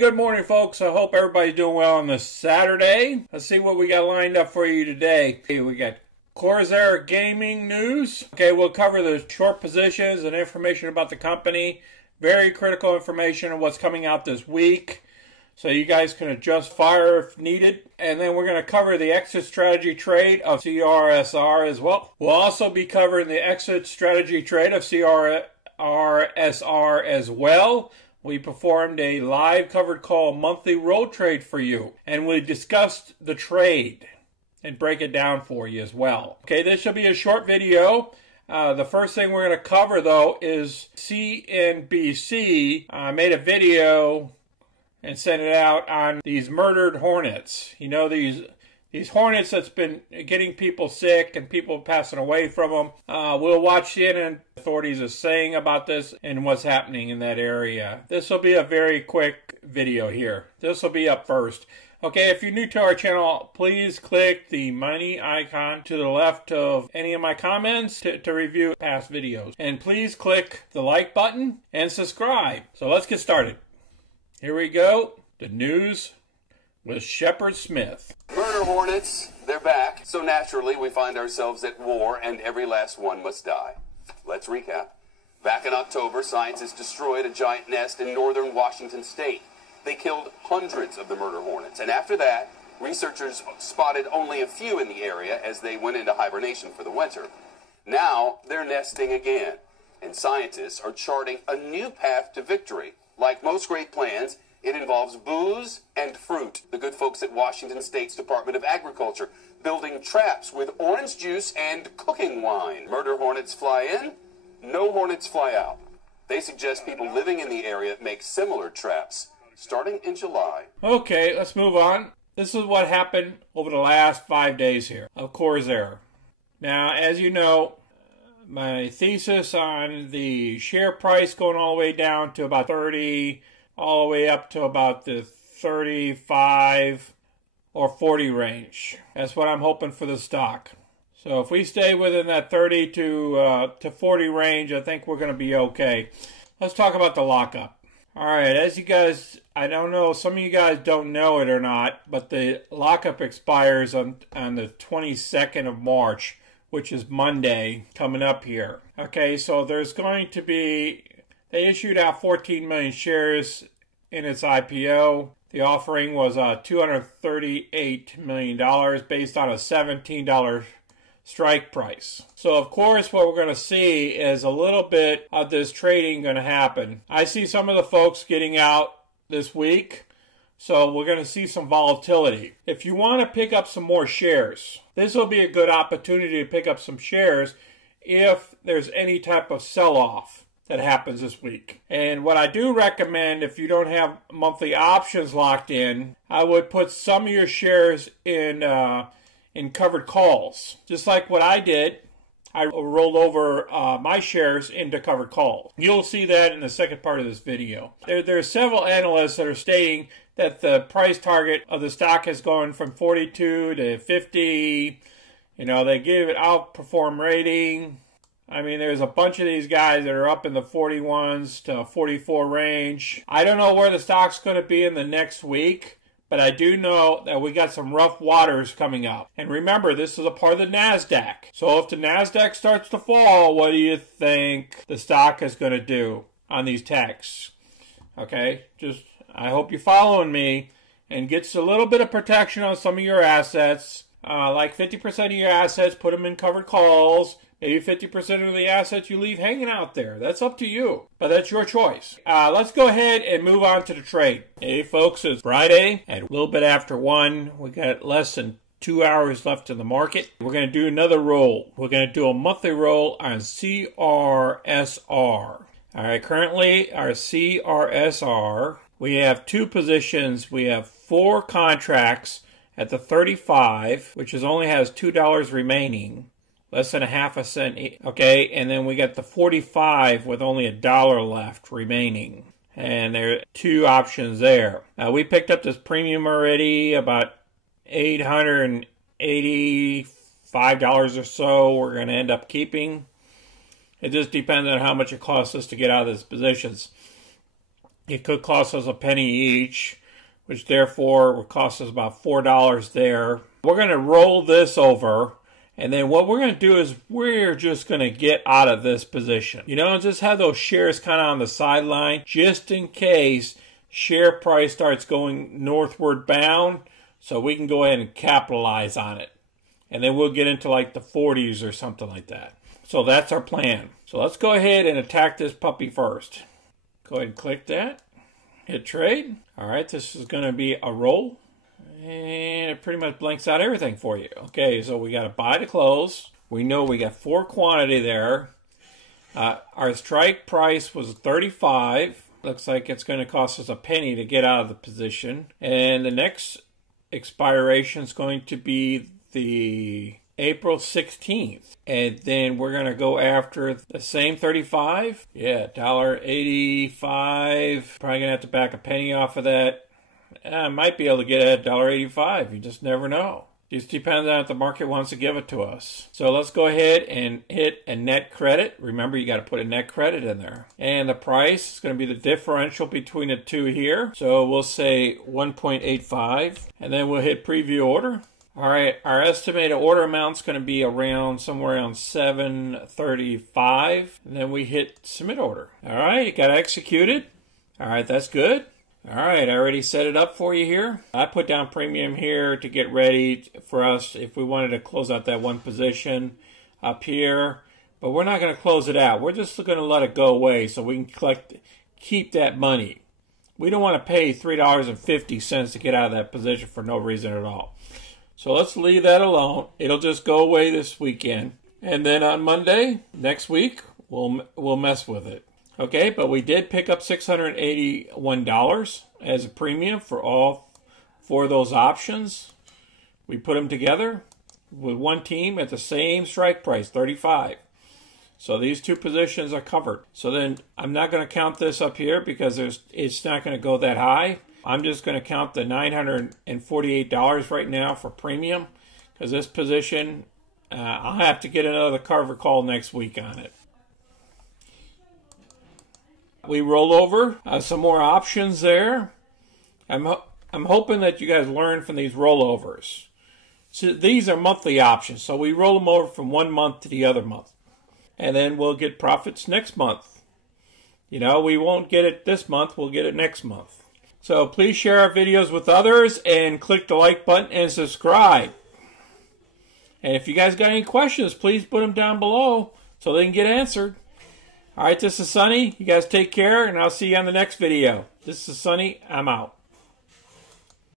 Good morning, folks. I hope everybody's doing well on this Saturday. Let's see what we got lined up for you today. We got Corsair Gaming news. Okay, we'll cover the short positions and information about the company. Very critical information on what's coming out this week, so you guys can adjust fire if needed. And then we're going to cover the exit strategy trade of CRSR as well. We'll also be covering the exit strategy trade of CRSR as well. We performed a live covered call monthly roll trade for you, and we discussed the trade and break it down for you as well. Okay, this should be a short video. The first thing we're going to cover, though, is CNBC made a video and sent it out on these murdered hornets. You know, these hornets that's been getting people sick and people passing away from them. We'll watch CNN authorities are saying about this and what's happening in that area. This will be a very quick video here. This will be up first. Okay, if you're new to our channel, please click the money icon to the left of any of my comments to review past videos. And please click the like button and subscribe. So let's get started. Here we go. The news with Shepard Smith. Murder Hornets, they're back. So naturally, we find ourselves at war and every last one must die. Let's recap. Back in October, scientists destroyed a giant nest in northern Washington state. They killed hundreds of the murder hornets, and after that, researchers spotted only a few in the area as they went into hibernation for the winter. Now, they're nesting again, and scientists are charting a new path to victory. Like most great plans, it involves booze and fruit. The good folks at Washington State's Department of Agriculture building traps with orange juice and cooking wine. Murder hornets fly in, no hornets fly out. They suggest people living in the area make similar traps starting in July. Okay, let's move on. This is what happened over the last 5 days here of Corsair. Now, as you know, my thesis on the share price going all the way down to about 30, all the way up to about the 35 or 40 range. That's what I'm hoping for the stock. So if we stay within that 30 to 40 range, I think we're going to be okay. Let's talk about the lockup. All right, as you guys, I don't know, some of you guys don't know it or not, but the lockup expires on the 22nd of March, which is Monday coming up here. Okay, so there's going to be, they issued out 14 million shares in its IPO. The offering was $238 million based on a $17 strike price. So of course what we're going to see is a little bit of this trading going to happen. I see some of the folks getting out this week, so we're going to see some volatility. If you want to pick up some more shares, this will be a good opportunity to pick up some shares if there's any type of sell-off that happens this week. And what I do recommend, if you don't have monthly options locked in, I would put some of your shares in covered calls. Just like what I did, I rolled over my shares into covered calls. You'll see that in the second part of this video. There are several analysts that are stating that the price target of the stock has gone from 42 to 50. You know, they give it outperform rating. I mean, there's a bunch of these guys that are up in the 41s to 44 range. I don't know where the stock's going to be in the next week, but I do know that we got some rough waters coming up. And remember, this is a part of the NASDAQ. So if the NASDAQ starts to fall, what do you think the stock is going to do on these techs? Okay, just I hope you're following me and gets a little bit of protection on some of your assets. Like 50% of your assets, put them in covered calls. Maybe 50% of the assets you leave hanging out there. That's up to you, but that's your choice. Let's go ahead and move on to the trade. Hey folks, it's Friday and a little bit after 1. We got less than 2 hours left in the market. We're going to do another roll. We're going to do a monthly roll on CRSR. All right, currently our CRSR, we have 2 positions. We have 4 contracts at the 35, which only has $2 remaining. Less than a half a cent. Okay, and then we got the 45 with only $1 left remaining. And there are 2 options there. We picked up this premium already, about $885 or so we're going to end up keeping. It just depends on how much it costs us to get out of these positions. It could cost us a penny each, which therefore would cost us about $4 there. We're going to roll this over, and then what we're going to do is we're just going to get out of this position. You know, just have those shares kind of on the sideline, just in case share price starts going northward bound, so we can go ahead and capitalize on it. And then we'll get into like the 40s or something like that. So that's our plan. So let's go ahead and attack this puppy first. Go ahead and click that. Hit trade. All right, this is going to be a roll. And it pretty much blanks out everything for you. Okay, so we got to buy to close. We know we got 4 quantity there. Our strike price was 35. Looks like it's going to cost us a penny to get out of the position. And the next expiration is going to be the April 16th. And then we're going to go after the same 35. Yeah, $1.85. Probably going to have to back a penny off of that. I might be able to get at $1.85. You just never know. Just depends on if the market wants to give it to us. So let's go ahead and hit a net credit. Remember, you got to put a net credit in there. And the price is going to be the differential between the two here. So we'll say 1.85. And then we'll hit preview order. All right, our estimated order amount is going to be around somewhere around 735. And then we hit submit order. All right, it got executed. All right, that's good. All right, I already set it up for you here. I put down premium here to get ready for us if we wanted to close out that one position up here. But we're not going to close it out. We're just going to let it go away so we can keep that money. We don't want to pay $3.50 to get out of that position for no reason at all. So let's leave that alone. It'll just go away this weekend. And then on Monday, next week, we'll mess with it. Okay, but we did pick up $681 as a premium for all 4 of those options. We put them together with one team at the same strike price, 35. So these 2 positions are covered. So then I'm not going to count this up here because it's not going to go that high. I'm just going to count the $948 right now for premium because this position, I'll have to get another Carver call next week on it. We roll over some more options there. I'm hoping that you guys learn from these rollovers. So these are monthly options, so we roll them over from one month to the other month. And then we'll get profits next month. You know, we won't get it this month, we'll get it next month. So please share our videos with others and click the like button and subscribe. And if you guys got any questions, please put them down below so they can get answered. All right, this is Sonny. You guys take care, and I'll see you on the next video. This is Sonny. I'm out.